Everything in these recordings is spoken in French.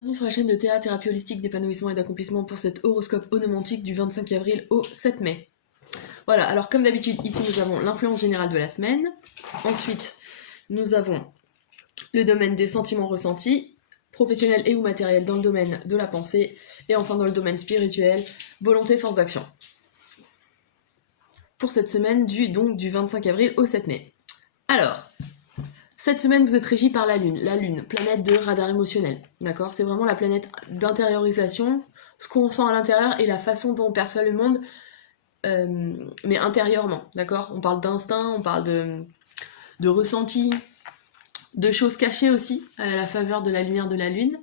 Bienvenue sur la chaîne de Théa, thérapie holistique d'épanouissement et d'accomplissement pour cet horoscope onomantique du 25 avril au 7 mai. Voilà, alors comme d'habitude, ici nous avons l'influence générale de la semaine. Ensuite, nous avons le domaine des sentiments ressentis, professionnels et ou matériels dans le domaine de la pensée. Et enfin dans le domaine spirituel, volonté, force d'action. Pour cette semaine du 25 avril au 7 mai. Alors, cette semaine, vous êtes régi par la Lune, planète de radar émotionnel, d'accord? C'est vraiment la planète d'intériorisation, ce qu'on ressent à l'intérieur et la façon dont on perçoit le monde, mais intérieurement, d'accord? On parle d'instinct, on parle de ressenti, de choses cachées aussi, à la faveur de la lumière de la Lune,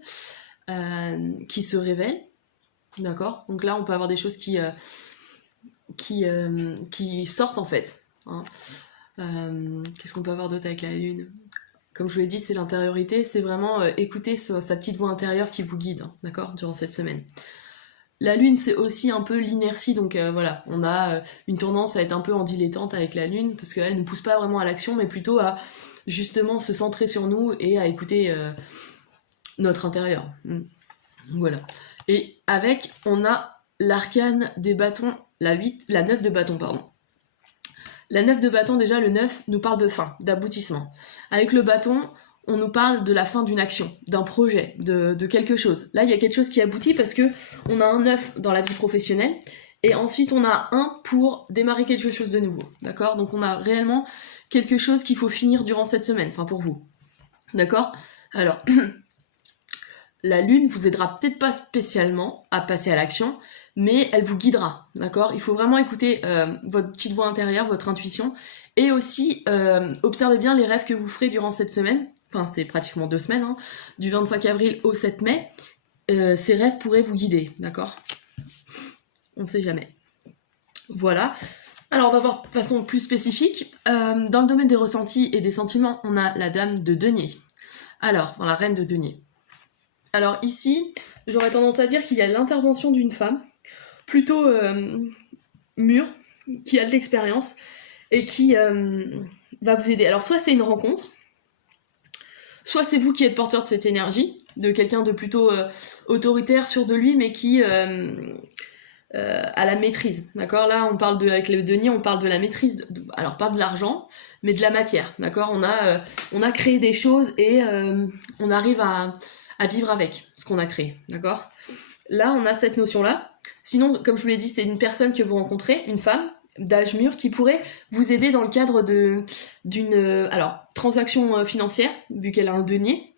qui se révèlent, d'accord? Donc là, on peut avoir des choses qui sortent en fait, hein. Qu'est-ce qu'on peut avoir d'autre avec la Lune? Comme je vous l'ai dit, c'est l'intériorité, c'est vraiment écouter sa petite voix intérieure qui vous guide, hein, d'accord, durant cette semaine. La Lune, c'est aussi un peu l'inertie, donc voilà, on a une tendance à être un peu en dilettante avec la Lune, parce qu'elle ne nous pousse pas vraiment à l'action, mais plutôt à justement se centrer sur nous et à écouter notre intérieur. Voilà. Et avec, on a l'arcane des bâtons, la 9 de bâtons, pardon. La 9 de bâton, déjà, le 9 nous parle de fin, d'aboutissement. Avec le bâton, on nous parle de la fin d'une action, d'un projet, de quelque chose. Là, il y a quelque chose qui aboutit parce que on a un 9 dans la vie professionnelle, et ensuite on a un pour démarrer quelque chose de nouveau, d'accord? Donc on a réellement quelque chose qu'il faut finir durant cette semaine, enfin pour vous, d'accord? Alors, la Lune vous aidera peut-être pas spécialement à passer à l'action, mais elle vous guidera, d'accord? Il faut vraiment écouter votre petite voix intérieure, votre intuition, et aussi observez bien les rêves que vous ferez durant cette semaine, enfin c'est pratiquement 2 semaines, hein, du 25 avril au 7 mai, ces rêves pourraient vous guider, d'accord? On ne sait jamais. Voilà. Alors on va voir de façon plus spécifique. Dans le domaine des ressentis et des sentiments, on a la dame de denier. Alors, la reine de denier. Alors ici, j'aurais tendance à dire qu'il y a l'intervention d'une femme, plutôt mûre, qui a de l'expérience, et qui va vous aider. Alors soit c'est une rencontre, soit c'est vous qui êtes porteur de cette énergie, de quelqu'un de plutôt autoritaire, sûr de lui, mais qui a la maîtrise, d'accord? Là, on parle avec le denier, on parle de la maîtrise, alors pas de l'argent, mais de la matière, d'accord? On a créé des choses et on arrive à vivre avec ce qu'on a créé, d'accord? Là, on a cette notion-là. Sinon, comme je vous l'ai dit, c'est une personne que vous rencontrez, une femme d'âge mûr, qui pourrait vous aider dans le cadre d'une transaction financière, vu qu'elle a un denier,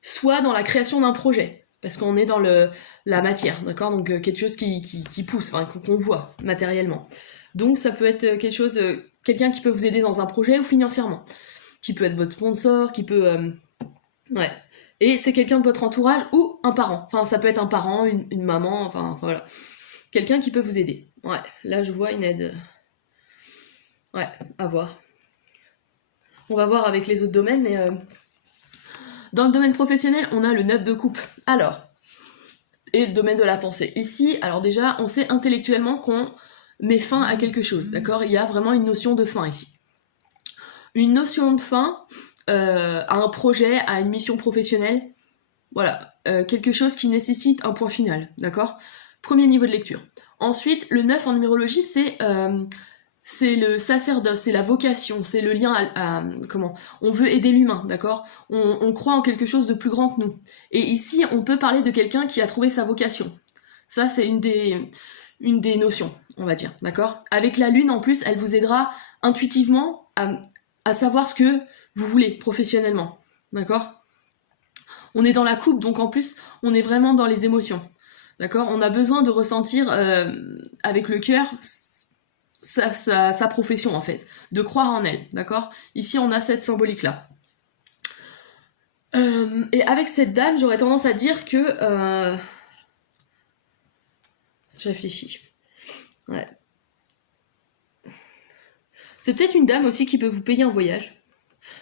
soit dans la création d'un projet, parce qu'on est dans la matière, d'accord? Donc quelque chose qui pousse, enfin, qu'on voit matériellement. Donc ça peut être quelque chose, quelqu'un qui peut vous aider dans un projet ou financièrement, qui peut être votre sponsor, qui peut... ouais. Et c'est quelqu'un de votre entourage ou un parent. Enfin, ça peut être un parent, une maman, enfin voilà. Quelqu'un qui peut vous aider. Ouais, là je vois une aide. Ouais, à voir. On va voir avec les autres domaines, mais dans le domaine professionnel, on a le 9 de coupe. Alors, et le domaine de la pensée. Ici, alors déjà, on sait intellectuellement qu'on met fin à quelque chose, d'accord? Il y a vraiment une notion de fin ici. Une notion de fin à un projet, à une mission professionnelle, voilà, quelque chose qui nécessite un point final, d'accord? Premier niveau de lecture. Ensuite, le 9 en numérologie, c'est le sacerdoce, c'est la vocation, c'est le lien comment on veut aider l'humain, d'accord? On croit en quelque chose de plus grand que nous. Et ici, on peut parler de quelqu'un qui a trouvé sa vocation. Ça, c'est une des notions, on va dire, d'accord? Avec la lune, en plus, elle vous aidera intuitivement à savoir ce que vous voulez professionnellement, d'accord? On est dans la coupe, donc en plus, on est vraiment dans les émotions, d'accord? On a besoin de ressentir avec le cœur sa profession, en fait, de croire en elle, d'accord? Ici, on a cette symbolique-là. Et avec cette dame, j'aurais tendance à dire que... je réfléchis. Ouais. C'est peut-être une dame aussi qui peut vous payer un voyage.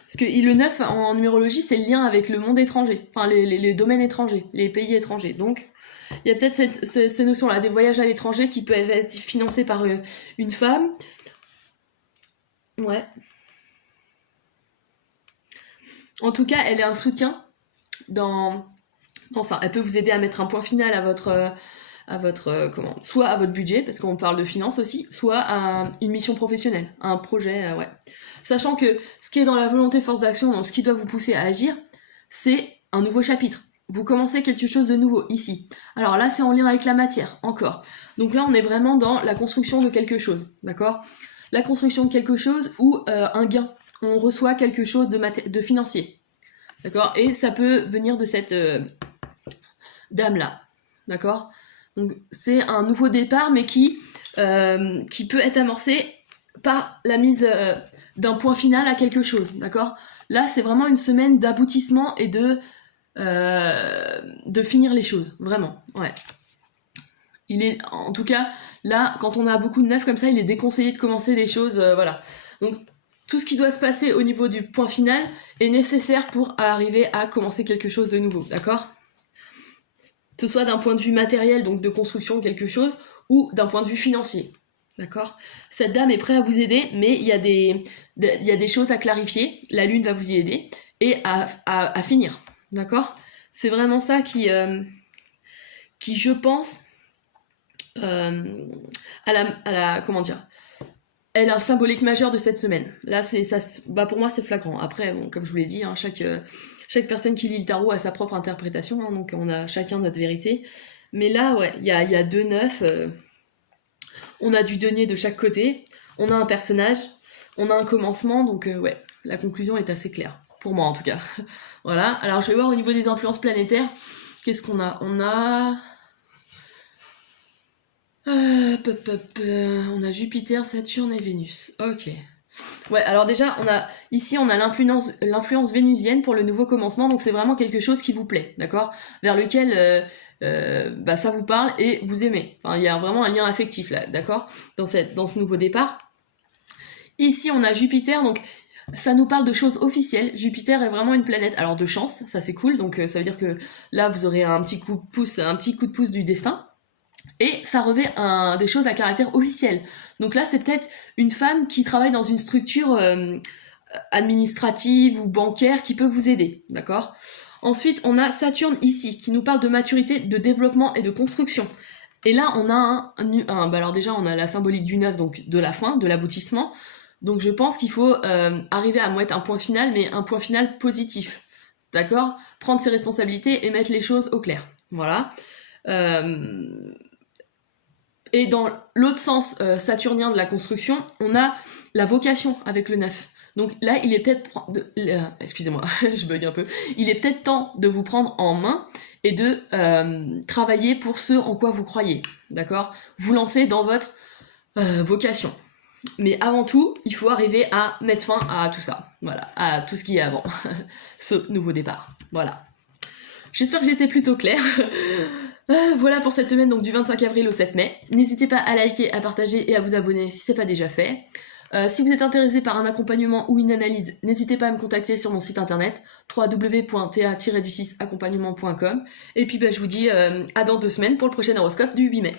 Parce que le 9 en numérologie, c'est le lien avec le monde étranger, enfin les domaines étrangers, les pays étrangers. Donc, il y a peut-être ces notions-là, des voyages à l'étranger qui peuvent être financés par une femme. Ouais. En tout cas, elle est un soutien dans dans ça. Elle peut vous aider à mettre un point final à votre soit à votre budget, parce qu'on parle de finances aussi, soit à une mission professionnelle, à un projet, ouais. Sachant que ce qui est dans la volonté force d'action, donc ce qui doit vous pousser à agir, c'est un nouveau chapitre. Vous commencez quelque chose de nouveau ici. Alors là, c'est en lien avec la matière, encore. Donc là, on est vraiment dans la construction de quelque chose, d'accord? La construction de quelque chose ou un gain. On reçoit quelque chose de financier, d'accord? Et ça peut venir de cette dame-là, d'accord? Donc c'est un nouveau départ, mais qui peut être amorcé par la mise d'un point final à quelque chose, d'accord? Là, c'est vraiment une semaine d'aboutissement et de finir les choses, vraiment, ouais. Il est, en tout cas, là, quand on a beaucoup de neuf comme ça, il est déconseillé de commencer des choses, voilà. Donc, tout ce qui doit se passer au niveau du point final est nécessaire pour arriver à commencer quelque chose de nouveau, d'accord? Que ce soit d'un point de vue matériel, donc de construction quelque chose, ou d'un point de vue financier, d'accord? Cette dame est prête à vous aider, mais il y a des choses à clarifier, la lune va vous y aider, et à finir, d'accord? C'est vraiment ça qui je pense, comment dire, elle a un symbolique majeur de cette semaine. Là, pour moi, c'est flagrant. Après, bon, comme je vous l'ai dit, hein, chaque personne qui lit le tarot a sa propre interprétation, hein, donc on a chacun notre vérité. Mais là, ouais, il y a 2 9, on a du denier de chaque côté, on a un personnage, on a un commencement, donc ouais, la conclusion est assez claire. Pour moi, en tout cas. Voilà, alors je vais voir au niveau des influences planétaires, qu'est-ce qu'on a? On a Jupiter, Saturne et Vénus. Ok. Ouais, alors déjà, ici on a l'influence vénusienne pour le nouveau commencement, donc c'est vraiment quelque chose qui vous plaît, d'accord? Vers lequel ça vous parle et vous aimez. Enfin, il y a vraiment un lien affectif là, d'accord? Dans ce nouveau départ. Ici, on a Jupiter, donc ça nous parle de choses officielles. Jupiter est vraiment une planète, alors de chance, ça c'est cool, donc ça veut dire que là vous aurez un petit coup de pouce du destin. Et ça revêt des choses à caractère officiel. Donc là, c'est peut-être une femme qui travaille dans une structure administrative ou bancaire qui peut vous aider, d'accord? Ensuite, on a Saturne ici, qui nous parle de maturité, de développement et de construction. Et là, on a alors déjà, on a la symbolique du 9, donc de la fin, de l'aboutissement. Donc je pense qu'il faut arriver à mettre un point final, mais un point final positif, d'accord? Prendre ses responsabilités et mettre les choses au clair, voilà. Et dans l'autre sens saturnien de la construction, on a la vocation avec le 9. Donc là, il est peut-être... excusez-moi, je bug un peu. Il est peut-être temps de vous prendre en main et de travailler pour ce en quoi vous croyez, d'accord? Vous lancer dans votre vocation. Mais avant tout, il faut arriver à mettre fin à tout ça. Voilà, à tout ce qui est avant. Ce nouveau départ. Voilà. J'espère que j'étais plutôt claire. Voilà pour cette semaine, donc du 25 avril au 7 mai. N'hésitez pas à liker, à partager et à vous abonner si c'est pas déjà fait. Si vous êtes intéressé par un accompagnement ou une analyse, n'hésitez pas à me contacter sur mon site internet www.ta-du6accompagnement.com. Et puis je vous dis à dans 2 semaines pour le prochain horoscope du 8 mai.